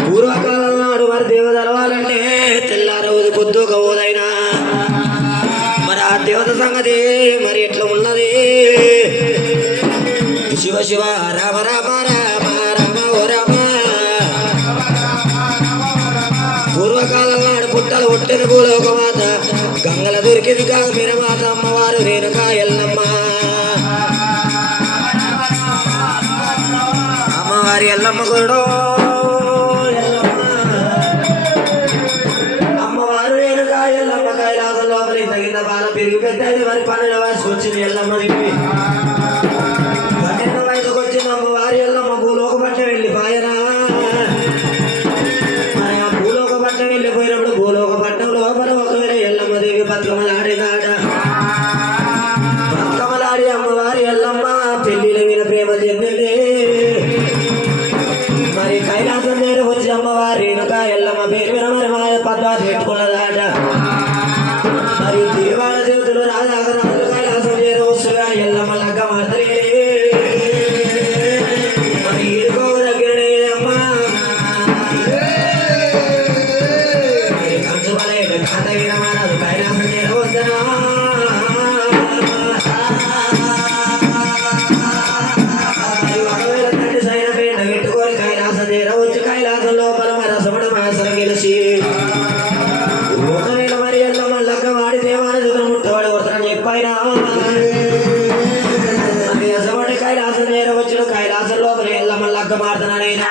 పూర్వకాలం నాడు మరి దేవ తెలవాలంటే తెల్లారవది పొద్దు ఓదైనా మరి ఆ దేవత సంగతి మరి ఎట్లా ఉన్నది? శివ శివ రామ రామ రామ రామ ఓ రామ. పూర్వకాలం నాడు పుట్టలు పుట్టిన భూలోక మాత గంగల దొరికింది కాదు మీరు అమ్మవారు రేణుకా ఎల్లమ్మ. అమ్మవారి ఎల్లమ్మ గురుడు అమ్మవారు రేణుకా ఎల్లమ్మ కైలాసం లోపలి తగిన బాల పెరిగి పెద్దది. మరి పన్నెండు వయసు వచ్చింది ఎల్లమ్మ మరి కైలాసం నేను వచ్చి అమ్మవారి రేణుక ఎల్లమ్మ పేరు మీద మరి మా పద్మాలు పెట్టుకున్నదాట. మరి దేవాల దేవతలు రాజాగరాజు కైలాసం చేరవచ్చుగా ఎల్లమ్మ లగ్గ మాత్రమే మరి ఈడుకో దగ్గరనే అమ్మ. కంచుమలేడు కాతగిన మానదు కైలాసం వచ్చి కైలాసం లోపల మన రసముడు మాసలు గెలిచి ఒకవేళ మరి ఎల్లమ్మ లగ్గ వాడి దేవాన్ని దుఃఖం ముట్టవాడు వస్తానని చెప్పాయినా మరి రసముడి కైలాసం కైలాసం లోపల ఎల్లమ్మ లగ్గ మాడుతున్నానైనా